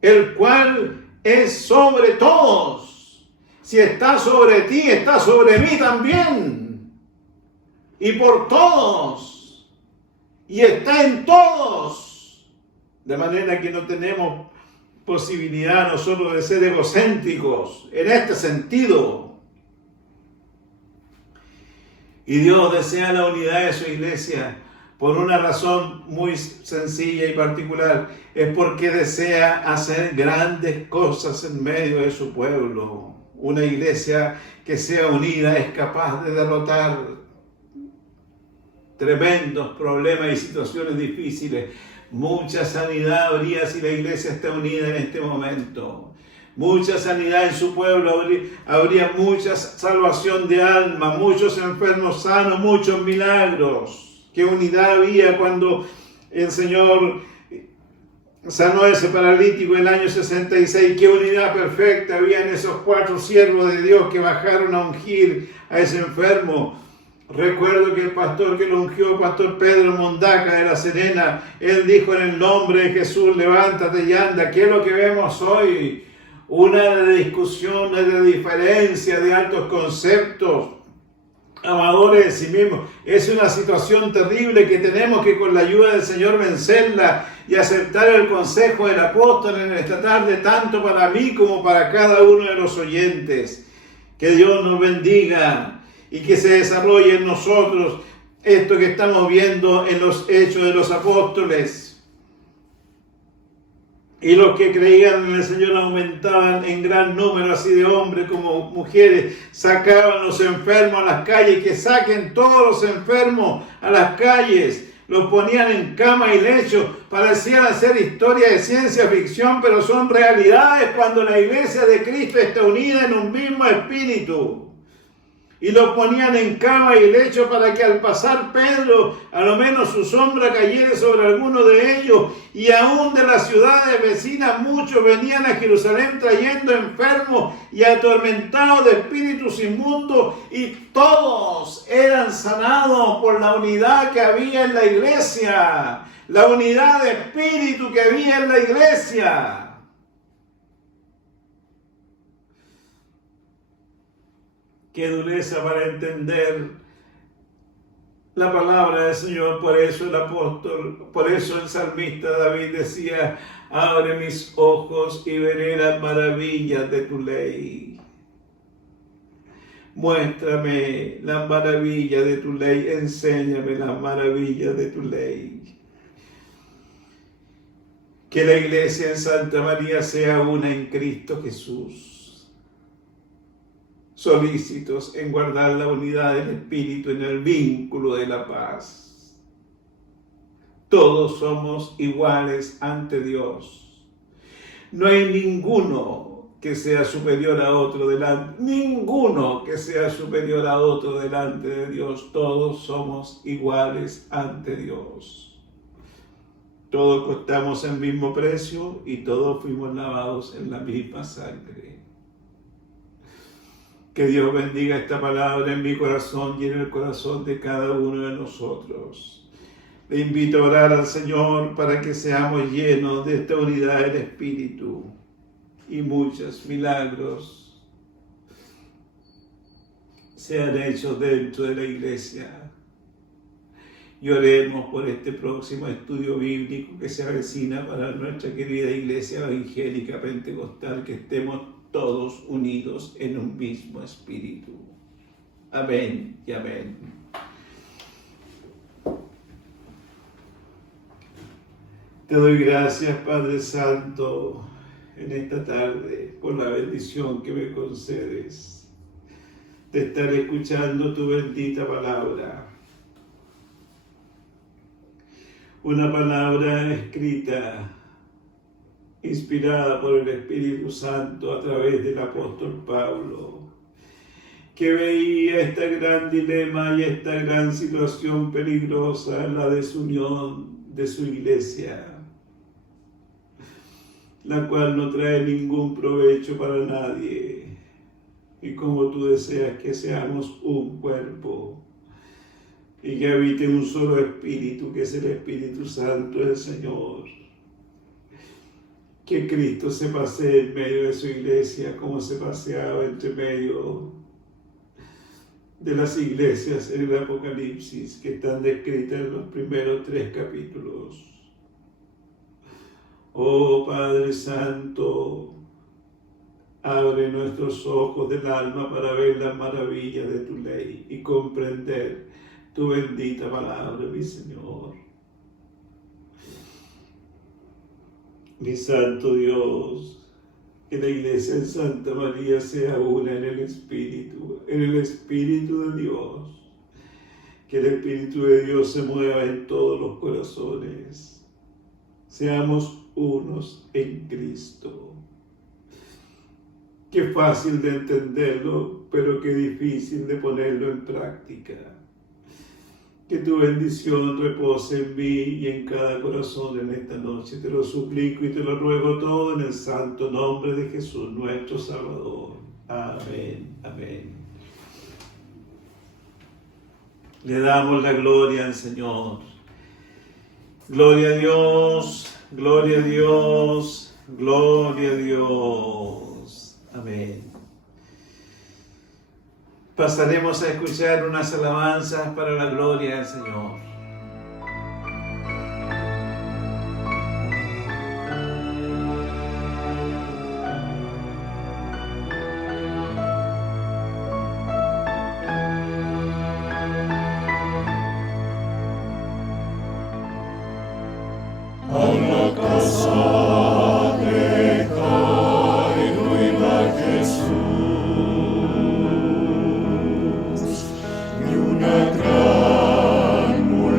El cual es sobre todos. Si está sobre ti, está sobre mí también. Y por todos. Y está en todos. De manera que no tenemos posibilidad nosotros de ser egocéntricos en este sentido. Y Dios desea la unidad de su iglesia por una razón muy sencilla y particular. Es porque desea hacer grandes cosas en medio de su pueblo. Una iglesia que sea unida es capaz de derrotar tremendos problemas y situaciones difíciles. Mucha sanidad habría si la iglesia está unida en este momento. Mucha sanidad en su pueblo, habría mucha salvación de alma, muchos enfermos sanos, muchos milagros. Qué unidad había cuando el Señor sanó a ese paralítico en el año 66. Qué unidad perfecta había en esos 4 siervos de Dios que bajaron a ungir a ese enfermo. Recuerdo que el pastor que lo ungió, pastor Pedro Mondaca de La Serena, él dijo en el nombre de Jesús, levántate y anda. ¿Qué es lo que vemos hoy? Una de discusiones, de diferencia, de altos conceptos, amadores de sí mismos. Es una situación terrible que tenemos que con la ayuda del Señor vencerla y aceptar el consejo del apóstol en esta tarde, tanto para mí como para cada uno de los oyentes. Que Dios nos bendiga. Y que se desarrolle en nosotros esto que estamos viendo en los Hechos de los Apóstoles. Y los que creían en el Señor aumentaban en gran número, así de hombres como mujeres. Sacaban los enfermos a las calles, que saquen todos los enfermos a las calles. Los ponían en cama y lecho. Parecían ser historias de ciencia ficción, pero son realidades cuando la iglesia de Cristo está unida en un mismo espíritu. Y los ponían en cama y lecho para que al pasar Pedro, a lo menos su sombra cayera sobre alguno de ellos. Y aún de las ciudades vecinas muchos venían a Jerusalén trayendo enfermos y atormentados de espíritus inmundos. Y todos eran sanados por la unidad que había en la iglesia. La unidad de espíritu que había en la iglesia. Qué dureza para entender la palabra del Señor. Por eso el apóstol, por eso el salmista David decía: abre mis ojos y veré las maravillas de tu ley. Muéstrame las maravillas de tu ley, enséñame las maravillas de tu ley. Que la iglesia en Santa María sea una en Cristo Jesús, solícitos en guardar la unidad del Espíritu en el vínculo de la paz. Todos somos iguales ante Dios. No hay ninguno que sea superior a otro delante, ninguno que sea superior a otro delante de Dios. Todos somos iguales ante Dios. Todos costamos el mismo precio y todos fuimos lavados en la misma sangre. Que Dios bendiga esta palabra en mi corazón y en el corazón de cada uno de nosotros. Le invito a orar al Señor para que seamos llenos de esta unidad del Espíritu y muchos milagros sean hechos dentro de la iglesia. Y oremos por este próximo estudio bíblico que se avecina para nuestra querida Iglesia Evangélica Pentecostal, que estemos todos unidos en un mismo espíritu. Amén y amén. Te doy gracias, Padre Santo, en esta tarde por la bendición que me concedes de estar escuchando tu bendita palabra. Una palabra escrita, inspirada por el Espíritu Santo a través del apóstol Pablo, que veía este gran dilema y esta gran situación peligrosa en la desunión de su iglesia, la cual no trae ningún provecho para nadie. Y como tú deseas que seamos un cuerpo y que habite un solo espíritu, que es el Espíritu Santo del Señor. Que Cristo se pasee en medio de su iglesia como se paseaba entre medio de las iglesias en el Apocalipsis, que están descritas en los primeros 3 capítulos. Oh Padre Santo, abre nuestros ojos del alma para ver las maravillas de tu ley y comprender tu bendita palabra, mi Señor. Mi Santo Dios, que la iglesia en Santa María sea una en el Espíritu de Dios. Que el Espíritu de Dios se mueva en todos los corazones. Seamos unos en Cristo. Qué fácil de entenderlo, pero qué difícil de ponerlo en práctica. Que tu bendición repose en mí y en cada corazón en esta noche. Te lo suplico y te lo ruego todo en el santo nombre de Jesús, nuestro Salvador. Amén, amén. Le damos la gloria al Señor. Gloria a Dios, gloria a Dios, gloria a Dios. Amén. Pasaremos a escuchar unas alabanzas para la gloria del Señor. A la casa de Jairo iba Jesús, y una gran multitud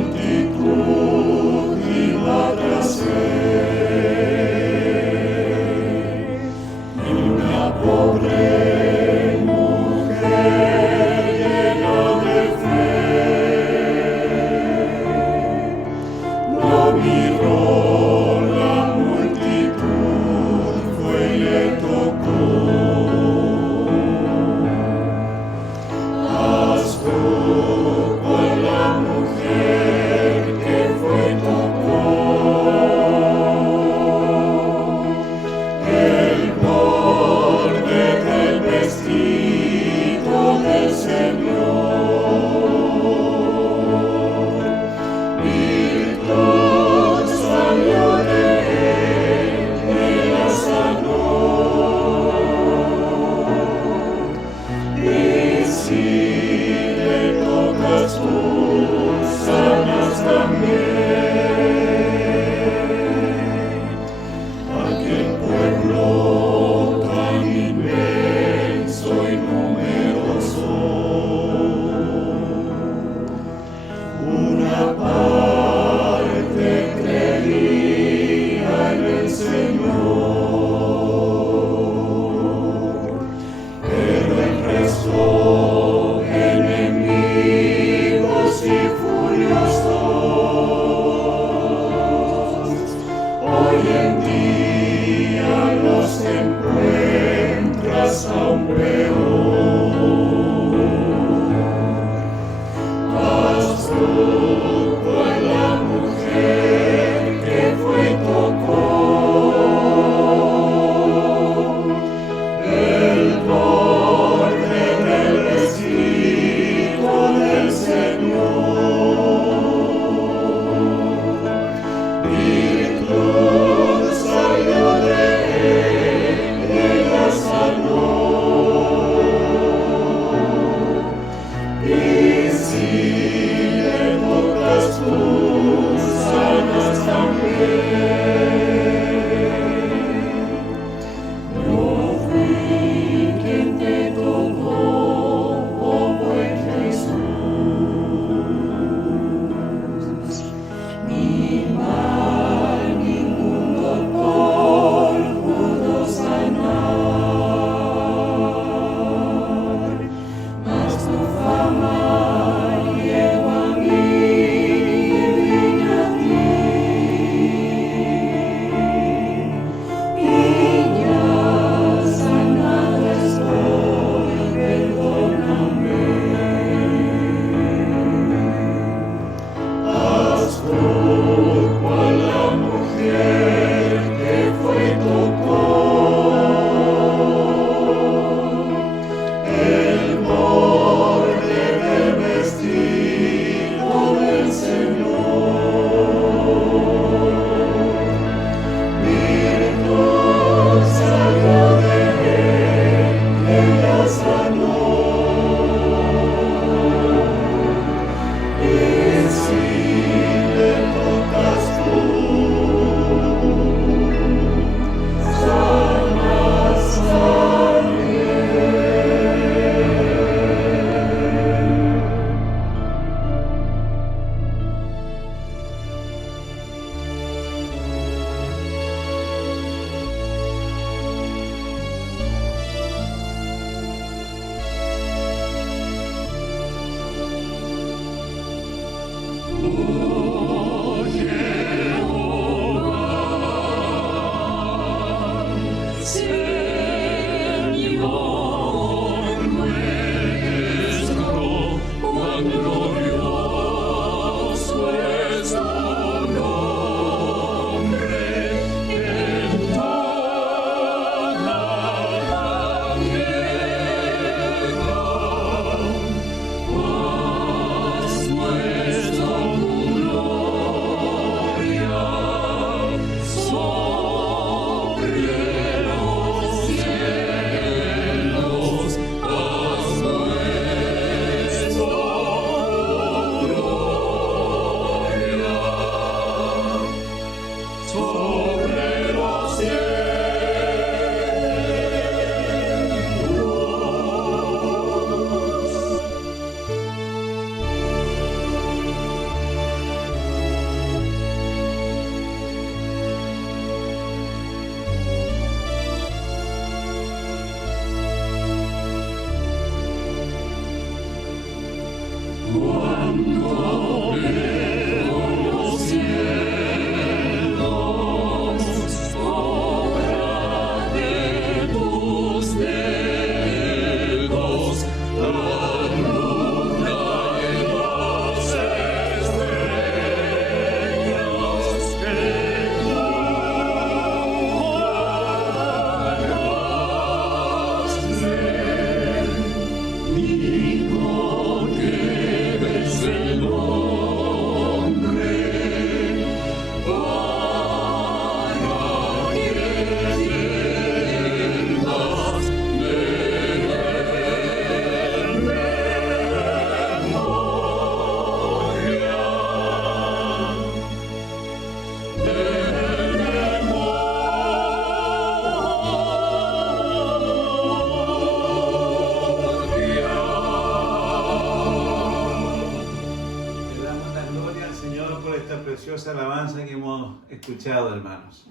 Preciosa alabanza que hemos escuchado, hermanos.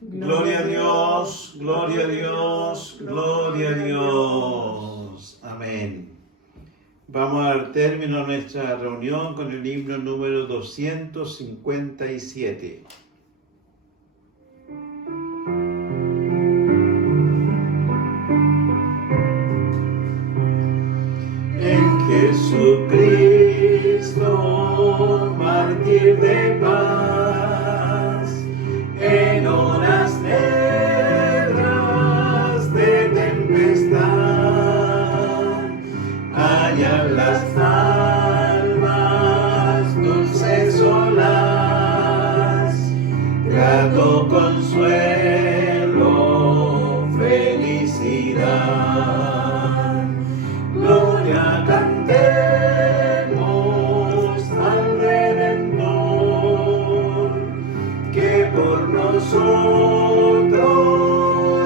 Gloria a Dios, gloria a Dios, gloria a Dios. Amén. Vamos a dar término a nuestra reunión con el himno número 257. En Jesucristo, mártir de paz, en horas negras de tempestad, hallan las almas dulces olas, grato consuelo, felicidad. Gloria cantemos al Redentor, que por nosotros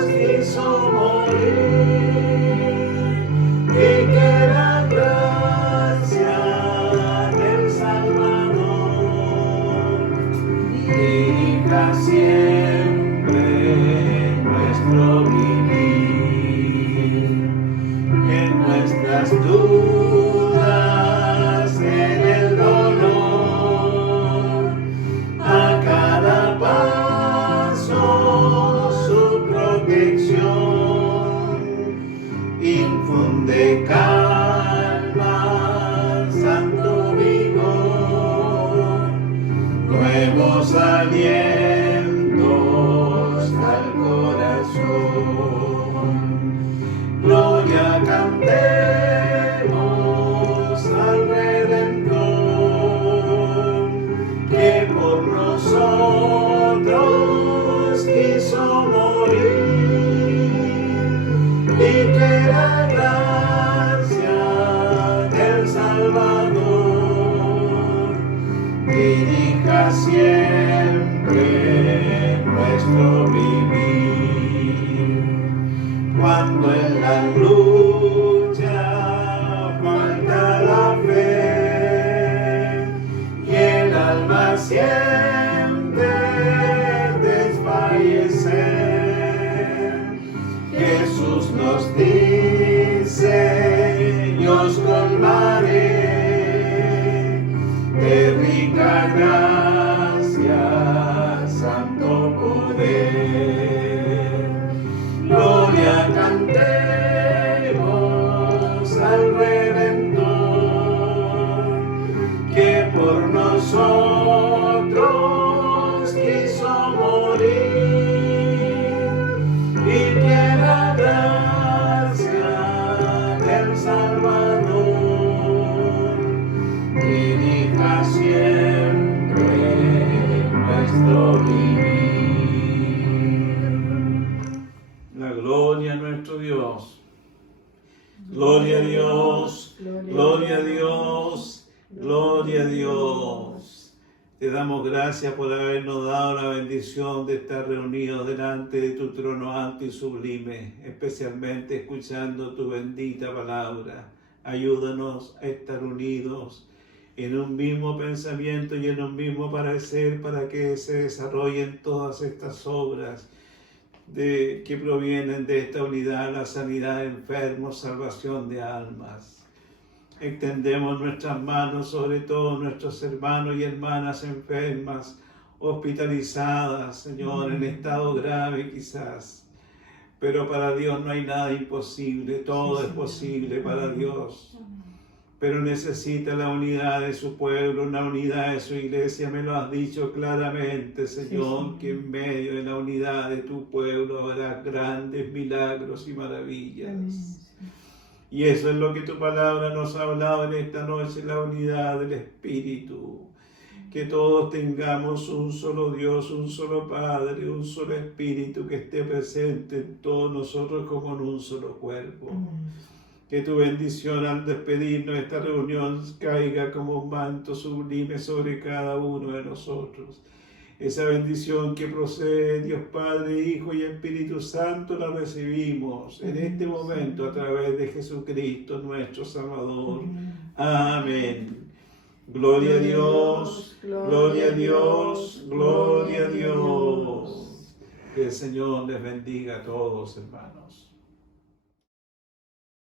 quiso morir, y que la gracia del Salvador dirija siempre nuestro vivir. En nuestras dudas, en el dolor, a cada paso su protección infunde calma, santo vigor, nuevos alientos al corazón. Gloria cantemos al Redentor, que por nosotros quiso morir, y que la gracia del Salvador dirija siempre nuestro vivir. Cuando en la lucha falta la fe y el alma siente desfallecer, Jesús nos dice: yo os colmaré de riqueza infinita gracia, santo poder. Gloria cantemos al Redentor, que por nosotros quiso morir, y que la gracia del Salvador dirija siempre nuestro vivir. La gloria a nuestro Dios. Gloria a Dios, gloria a Dios, gloria a Dios. Te damos gracias por habernos dado la bendición de estar reunidos delante de tu trono alto y sublime, especialmente escuchando tu bendita palabra. Ayúdanos a estar unidos en un mismo pensamiento y en un mismo parecer para que se desarrollen todas estas obras que provienen de esta unidad, la sanidad de enfermos, salvación de almas. Extendemos nuestras manos sobre todos nuestros hermanos y hermanas enfermas, hospitalizadas, Señor, en estado grave quizás. Pero para Dios no hay nada imposible, todo es posible para Dios. Pero necesita la unidad de su pueblo, una unidad de su iglesia. Me lo has dicho claramente, Señor, que en medio de la unidad de tu pueblo habrá grandes milagros y maravillas. Y eso es lo que tu palabra nos ha hablado en esta noche, la unidad del Espíritu. Que todos tengamos un solo Dios, un solo Padre, un solo Espíritu que esté presente en todos nosotros como en un solo cuerpo. Que tu bendición al despedirnos de esta reunión caiga como un manto sublime sobre cada uno de nosotros. Esa bendición que procede de Dios Padre, Hijo y Espíritu Santo la recibimos en este momento a través de Jesucristo nuestro Salvador. Amén. Gloria a Dios, gloria a Dios, gloria a Dios. Que el Señor les bendiga a todos, hermanos.